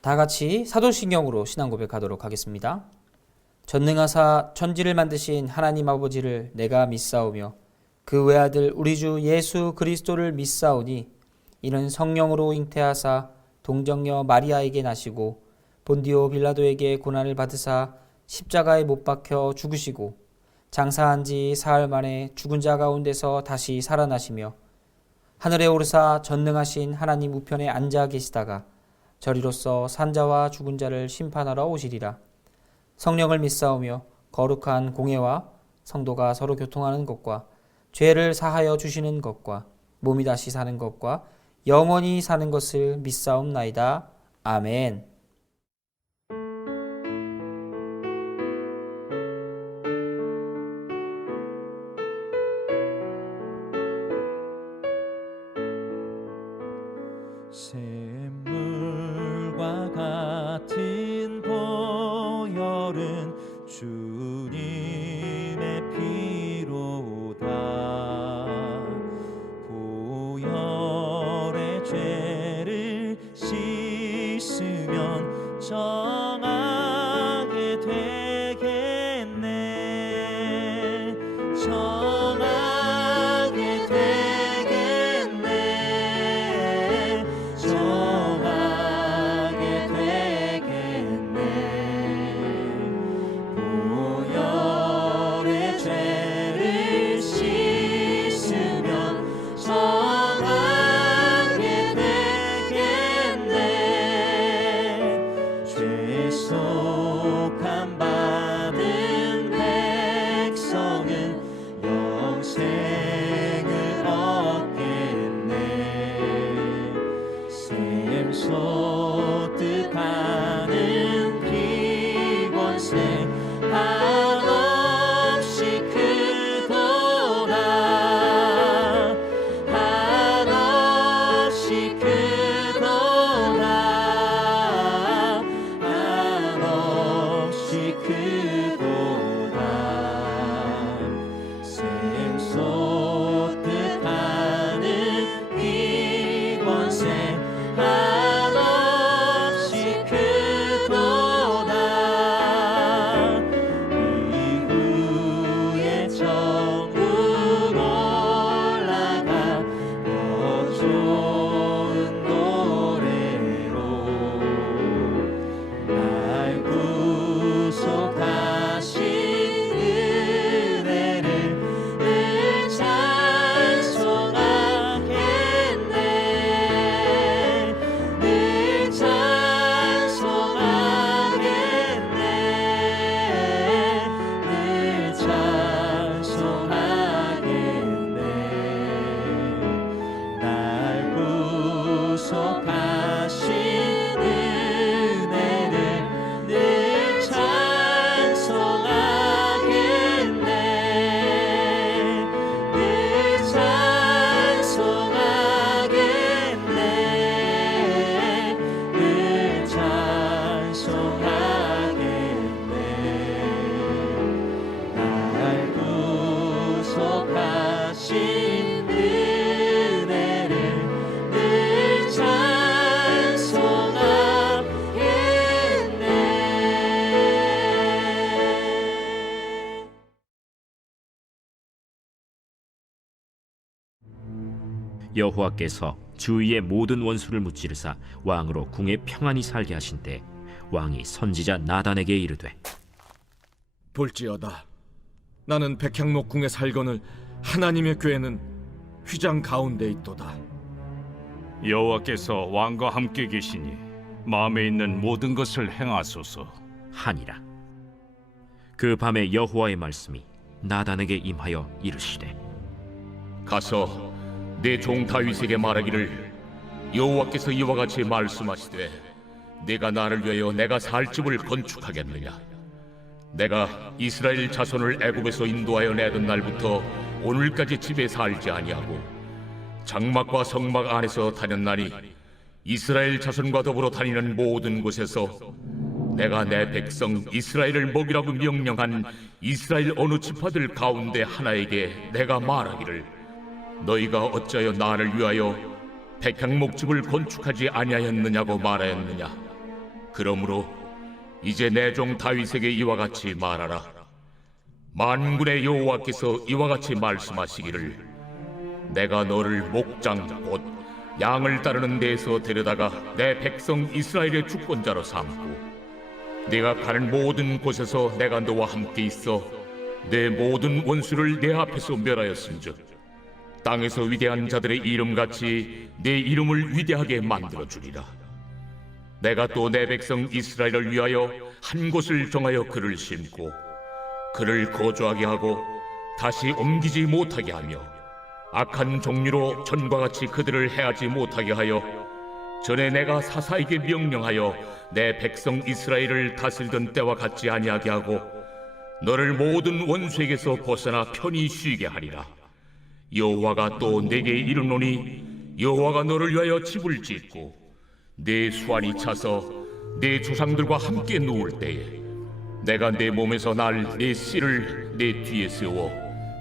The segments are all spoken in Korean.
다 같이 사도신경으로 신앙 고백하도록 하겠습니다. 전능하사 천지를 만드신 하나님 아버지를 내가 믿사오며 그 외아들 우리 주 예수 그리스도를 믿사오니 이는 성령으로 잉태하사 동정녀 마리아에게 나시고 본디오 빌라도에게 고난을 받으사 십자가에 못 박혀 죽으시고 장사한 지 사흘 만에 죽은 자 가운데서 다시 살아나시며 하늘에 오르사 전능하신 하나님 우편에 앉아 계시다가 저리로서 산자와 죽은 자를 심판하러 오시리라. 성령을 믿사오며 거룩한 공회와 성도가 서로 교통하는 것과 죄를 사하여 주시는 것과 몸이 다시 사는 것과 영원히 사는 것을 믿사옵나이다. 아멘. 샘물과 같은 보혈은 주님의 피로다. 보혈의 죄를 씻으면 정하게 되겠네. 정하게 되겠네. 정하게 되겠네. 보혈의 죄를 씻으면 정하게 되겠네. 죄속함 받은 백성은 영생을 얻겠네. 샘 솟듯 하는 피권세 한없이 크도다. 한없이 크도다. 한없이 크도다. 샘 솟듯 하는 피권세 한없이 크도다. 이후에 천국 올라가 더 좋은 노래로 날 구속하신 은혜를 늘 찬송하겠네. 늘 찬송하겠네. 늘 찬송하겠네. 날 구속하신 은혜를 늘 찬송하겠네. 늘 찬송하겠네. 늘 찬송하겠네. 날 구속하신 은혜를 늘 찬송하겠네. 여호와께서 주위의 모든 원수를 무찌르사 왕으로 궁에 평안히 살게 하신 때 왕이 선지자 나단에게 이르되 볼지어다 나는 백향목 궁에 살거늘 하나님의 궤는 휘장 가운데 있도다. 여호와께서 왕과 함께 계시니 마음에 있는 모든 것을 행하소서. 하니라. 그 밤에 여호와의 말씀이 나단에게 임하여 이르시되 가서 내 종 다윗에게 말하기를 여호와께서 이와 같이 말씀하시되 네가 나를 위하여 내가 살 집을 건축하겠느냐. 내가 이스라엘 자손을 애굽에서 인도하여 내던 날부터 오늘까지 집에 살지 아니하고 장막과 성막 안에서 다녔나니 이스라엘 자손과 더불어 다니는 모든 곳에서 내가 내 백성 이스라엘을 먹이라고 명령한 이스라엘 어느 지파들 가운데 하나에게 내가 말하기를 너희가 어찌하여 나를 위하여 백향목집을 건축하지 아니하였느냐고 말하였느냐. 그러므로 이제 내 종 다윗에게 이와 같이 말하라. 만군의 여호와께서 이와 같이 말씀하시기를 내가 너를 목장 곧 양을 따르는 데에서 데려다가 내 백성 이스라엘의 주권자로 삼고 내가 가는 모든 곳에서 내가 너와 함께 있어 내 모든 원수를 내 앞에서 멸하였은즉 땅에서 위대한 자들의 이름같이 내 이름을 위대하게 만들어주리라. 내가 또 내 백성 이스라엘을 위하여 한 곳을 정하여 그를 심고 그를 거주하게 하고 다시 옮기지 못하게 하며 악한 종류로 전과 같이 그들을 해하지 못하게 하여 전에 내가 사사에게 명령하여 내 백성 이스라엘을 다스리던 때와 같지 아니하게 하고 너를 모든 원수에게서 벗어나 편히 쉬게 하리라. 여호와가 또 내게 이르노니 여호와가 너를 위하여 집을 짓고 내 수완이 차서 내 조상들과 함께 누울 때에 내가 내 몸에서 날 내 씨를 내 뒤에 세워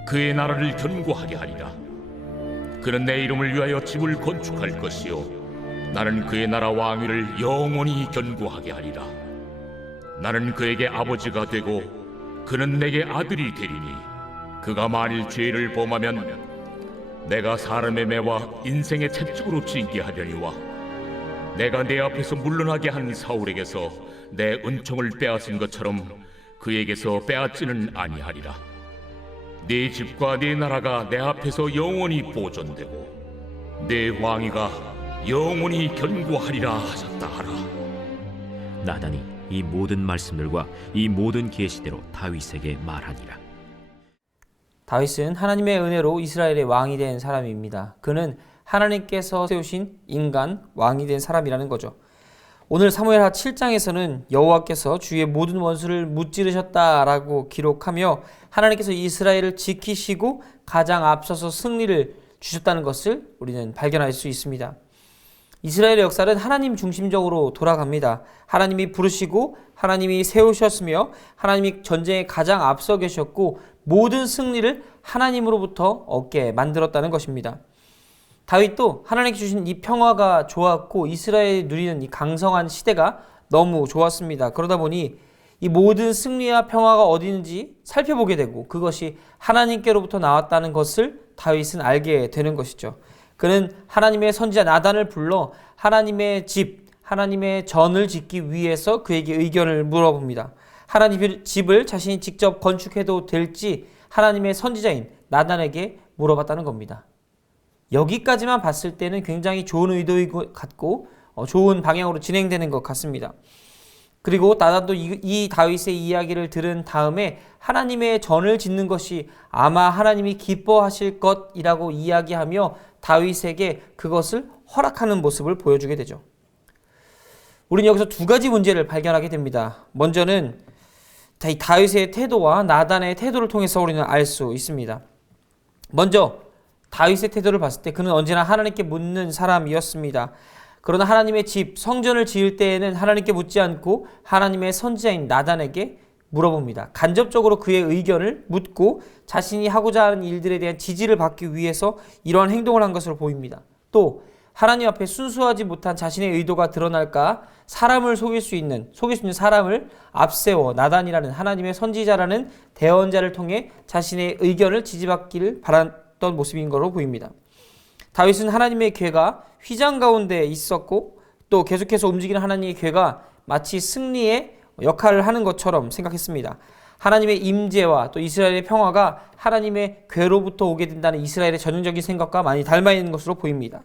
그의 나라를 견고하게 하리라. 그는 내 이름을 위하여 집을 건축할 것이요 나는 그의 나라 왕위를 영원히 견고하게 하리라. 나는 그에게 아버지가 되고 그는 내게 아들이 되리니 그가 만일 죄를 범하면 내가 사람의 매와 인생의 채찍으로 징계하려니와 내가 내 앞에서 물러나게 한 사울에게서 내 은총을 빼앗은 것처럼 그에게서 빼앗지는 아니하리라. 네 집과 네 나라가 내 앞에서 영원히 보존되고 내 왕위가 영원히 견고하리라 하셨다 하라. 나단이 이 모든 말씀들과 이 모든 계시대로 다윗에게 말하니라. 다윗은 하나님의 은혜로 이스라엘의 왕이 된 사람입니다. 그는 하나님께서 세우신 인간 왕이 된 사람이라는 거죠. 오늘 사무엘하 7장에서는 여호와께서 주의 모든 원수를 무찌르셨다라고 기록하며 하나님께서 이스라엘을 지키시고 가장 앞서서 승리를 주셨다는 것을 우리는 발견할 수 있습니다. 이스라엘의 역사는 하나님 중심적으로 돌아갑니다. 하나님이 부르시고 하나님이 세우셨으며 하나님이 전쟁에 가장 앞서 계셨고 모든 승리를 하나님으로부터 얻게 만들었다는 것입니다. 다윗도 하나님께 주신 이 평화가 좋았고 이스라엘이 누리는 이 강성한 시대가 너무 좋았습니다. 그러다 보니 이 모든 승리와 평화가 어디 있는지 살펴보게 되고 그것이 하나님께로부터 나왔다는 것을 다윗은 알게 되는 것이죠. 그는 하나님의 선지자 나단을 불러 하나님의 집, 하나님의 전을 짓기 위해서 그에게 의견을 물어봅니다. 하나님의 집을 자신이 직접 건축해도 될지 하나님의 선지자인 나단에게 물어봤다는 겁니다. 여기까지만 봤을 때는 굉장히 좋은 의도인 것 같고 좋은 방향으로 진행되는 것 같습니다. 그리고 나단도 이 다윗의 이야기를 들은 다음에 하나님의 전을 짓는 것이 아마 하나님이 기뻐하실 것이라고 이야기하며 다윗에게 그것을 허락하는 모습을 보여주게 되죠. 우리는 여기서 두 가지 문제를 발견하게 됩니다. 먼저는 다윗의 태도와 나단의 태도를 통해서 우리는 알 수 있습니다. 먼저 다윗의 태도를 봤을 때 그는 언제나 하나님께 묻는 사람이었습니다. 그러나 하나님의 집, 성전을 지을 때에는 하나님께 묻지 않고 하나님의 선지자인 나단에게 물어봅니다. 간접적으로 그의 의견을 묻고 자신이 하고자 하는 일들에 대한 지지를 받기 위해서 이러한 행동을 한 것으로 보입니다. 또 하나님 앞에 순수하지 못한 자신의 의도가 드러날까 사람을 속일 수 있는 사람을 앞세워 나단이라는 하나님의 선지자라는 대언자를 통해 자신의 의견을 지지받기를 바랐던 모습인 것으로 보입니다. 다윗은 하나님의 궤가 휘장 가운데 있었고 또 계속해서 움직이는 하나님의 궤가 마치 승리의 역할을 하는 것처럼 생각했습니다. 하나님의 임재와 또 이스라엘의 평화가 하나님의 궤로부터 오게 된다는 이스라엘의 전형적인 생각과 많이 닮아 있는 것으로 보입니다.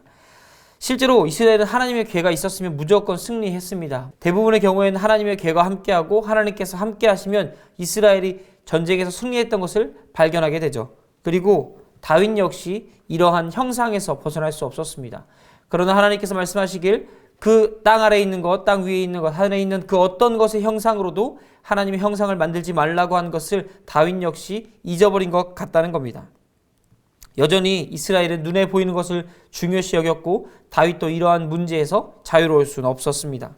실제로 이스라엘은 하나님의 궤가 있었으면 무조건 승리했습니다. 대부분의 경우에는 하나님의 궤가 함께하고 하나님께서 함께하시면 이스라엘이 전쟁에서 승리했던 것을 발견하게 되죠. 그리고 다윗 역시 이러한 형상에서 벗어날 수 없었습니다. 그러나 하나님께서 말씀하시길 그 땅 아래에 있는 것, 땅 위에 있는 것, 하늘에 있는 그 어떤 것의 형상으로도 하나님의 형상을 만들지 말라고 한 것을 다윗 역시 잊어버린 것 같다는 겁니다. 여전히 이스라엘은 눈에 보이는 것을 중요시 여겼고 다윗도 이러한 문제에서 자유로울 수는 없었습니다.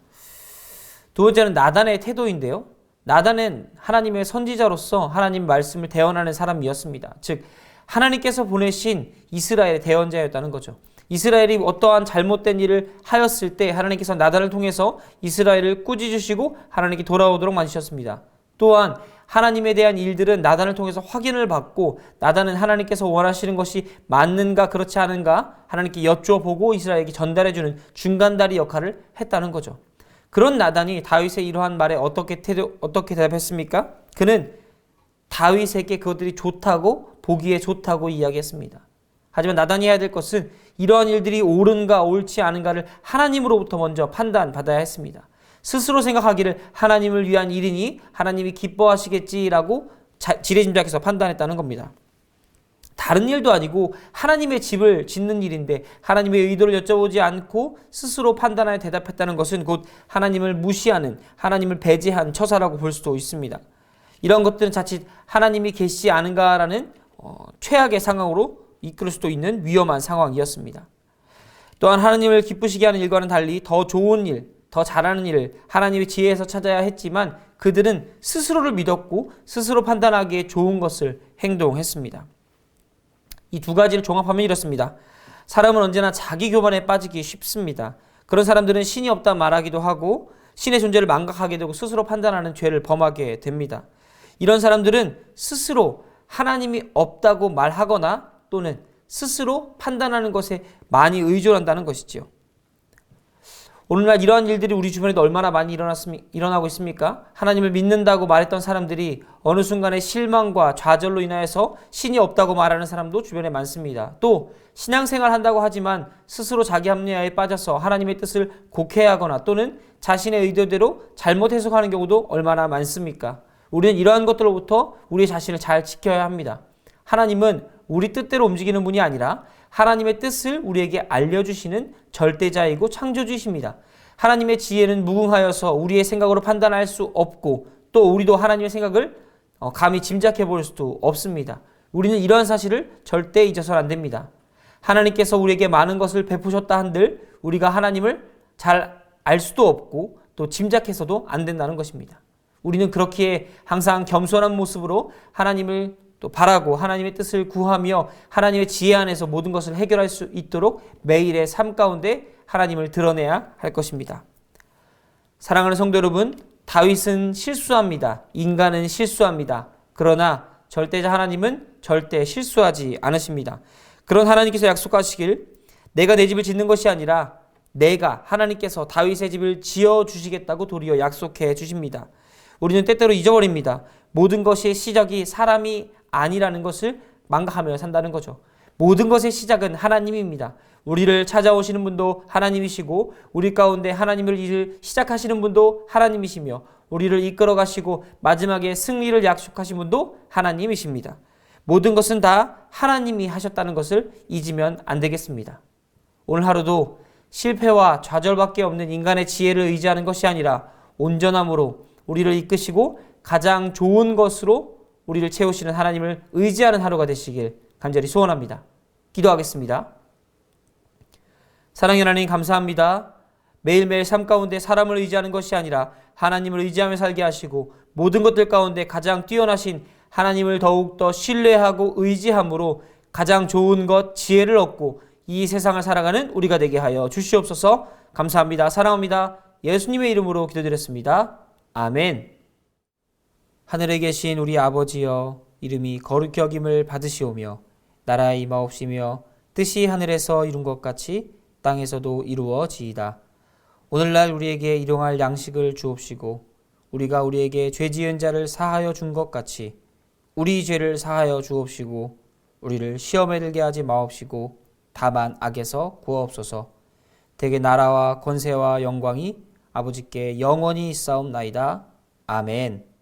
두 번째는 나단의 태도인데요. 나단은 하나님의 선지자로서 하나님 말씀을 대언하는 사람이었습니다. 즉 하나님께서 보내신 이스라엘의 대언자였다는 거죠. 이스라엘이 어떠한 잘못된 일을 하였을 때 하나님께서 나단을 통해서 이스라엘을 꾸짖으시고 하나님께 돌아오도록 만드셨습니다. 또한 하나님에 대한 일들은 나단을 통해서 확인을 받고 나단은 하나님께서 원하시는 것이 맞는가 그렇지 않은가 하나님께 여쭤보고 이스라엘에게 전달해주는 중간다리 역할을 했다는 거죠. 그런 나단이 다윗의 이러한 말에 어떻게 대답했습니까? 그는 다윗에게 그것들이 좋다고 보기에 좋다고 이야기했습니다. 하지만 나단이 해야 될 것은 이러한 일들이 옳은가 옳지 않은가를 하나님으로부터 먼저 판단받아야 했습니다. 스스로 생각하기를 하나님을 위한 일이니 하나님이 기뻐하시겠지라고 지레짐작해서 판단했다는 겁니다. 다른 일도 아니고 하나님의 집을 짓는 일인데 하나님의 의도를 여쭤보지 않고 스스로 판단하여 대답했다는 것은 곧 하나님을 무시하는, 하나님을 배제한 처사라고 볼 수도 있습니다. 이런 것들은 자칫 하나님이 계시지 않은가라는 최악의 상황으로 이끌 수도 있는 위험한 상황이었습니다. 또한 하나님을 기쁘시게 하는 일과는 달리 더 좋은 일, 더 잘하는 일을 하나님의 지혜에서 찾아야 했지만 그들은 스스로를 믿었고 스스로 판단하기에 좋은 것을 행동했습니다. 이 두 가지를 종합하면 이렇습니다. 사람은 언제나 자기 교만에 빠지기 쉽습니다. 그런 사람들은 신이 없다 말하기도 하고 신의 존재를 망각하게 되고 스스로 판단하는 죄를 범하게 됩니다. 이런 사람들은 스스로 하나님이 없다고 말하거나 또는 스스로 판단하는 것에 많이 의존한다는 것이지요. 오늘날 이러한 일들이 우리 주변에도 얼마나 많이 일어나고 있습니까? 하나님을 믿는다고 말했던 사람들이 어느 순간에 실망과 좌절로 인하여서 신이 없다고 말하는 사람도 주변에 많습니다. 또 신앙생활 한다고 하지만 스스로 자기 합리화에 빠져서 하나님의 뜻을 곡해하거나 또는 자신의 의도대로 잘못 해석하는 경우도 얼마나 많습니까? 우리는 이러한 것들로부터 우리 자신을 잘 지켜야 합니다. 하나님은 우리 뜻대로 움직이는 분이 아니라 하나님의 뜻을 우리에게 알려주시는 절대자이고 창조주이십니다. 하나님의 지혜는 무궁하여서 우리의 생각으로 판단할 수 없고 또 우리도 하나님의 생각을 감히 짐작해 볼 수도 없습니다. 우리는 이러한 사실을 절대 잊어서는 안 됩니다. 하나님께서 우리에게 많은 것을 베푸셨다 한들 우리가 하나님을 잘 알 수도 없고 또 짐작해서도 안 된다는 것입니다. 우리는 그렇기에 항상 겸손한 모습으로 하나님을 또 바라고 하나님의 뜻을 구하며 하나님의 지혜 안에서 모든 것을 해결할 수 있도록 매일의 삶 가운데 하나님을 드러내야 할 것입니다. 사랑하는 성도 여러분, 다윗은 실수합니다. 인간은 실수합니다. 그러나 절대자 하나님은 절대 실수하지 않으십니다. 그런 하나님께서 약속하시길 내가 내 집을 짓는 것이 아니라 내가 하나님께서 다윗의 집을 지어주시겠다고 도리어 약속해 주십니다. 우리는 때때로 잊어버립니다. 모든 것의 시작이 사람이 아니라는 것을 망각하며 산다는 거죠. 모든 것의 시작은 하나님입니다. 우리를 찾아오시는 분도 하나님이시고 우리 가운데 하나님을 일을 시작하시는 분도 하나님이시며 우리를 이끌어 가시고 마지막에 승리를 약속하신 분도 하나님이십니다. 모든 것은 다 하나님이 하셨다는 것을 잊으면 안 되겠습니다. 오늘 하루도 실패와 좌절밖에 없는 인간의 지혜를 의지하는 것이 아니라 온전함으로 우리를 이끄시고 가장 좋은 것으로 우리를 채우시는 하나님을 의지하는 하루가 되시길 간절히 소원합니다. 기도하겠습니다. 사랑의 하나님 감사합니다. 매일매일 삶 가운데 사람을 의지하는 것이 아니라 하나님을 의지하며 살게 하시고 모든 것들 가운데 가장 뛰어나신 하나님을 더욱더 신뢰하고 의지함으로 가장 좋은 것, 지혜를 얻고 이 세상을 살아가는 우리가 되게 하여 주시옵소서. 감사합니다. 사랑합니다. 예수님의 이름으로 기도드렸습니다. 아멘. 하늘에 계신 우리 아버지여, 이름이 거룩히 여김을 받으시오며 나라의 임하옵시며 뜻이 하늘에서 이룬 것 같이 땅에서도 이루어지이다. 오늘날 우리에게 일용할 양식을 주옵시고 우리가 우리에게 죄 지은 자를 사하여 준 것 같이 우리 죄를 사하여 주옵시고 우리를 시험에 들게 하지 마옵시고 다만 악에서 구하옵소서. 대개 나라와 권세와 영광이 아버지께 영원히 있사옵나이다. 아멘.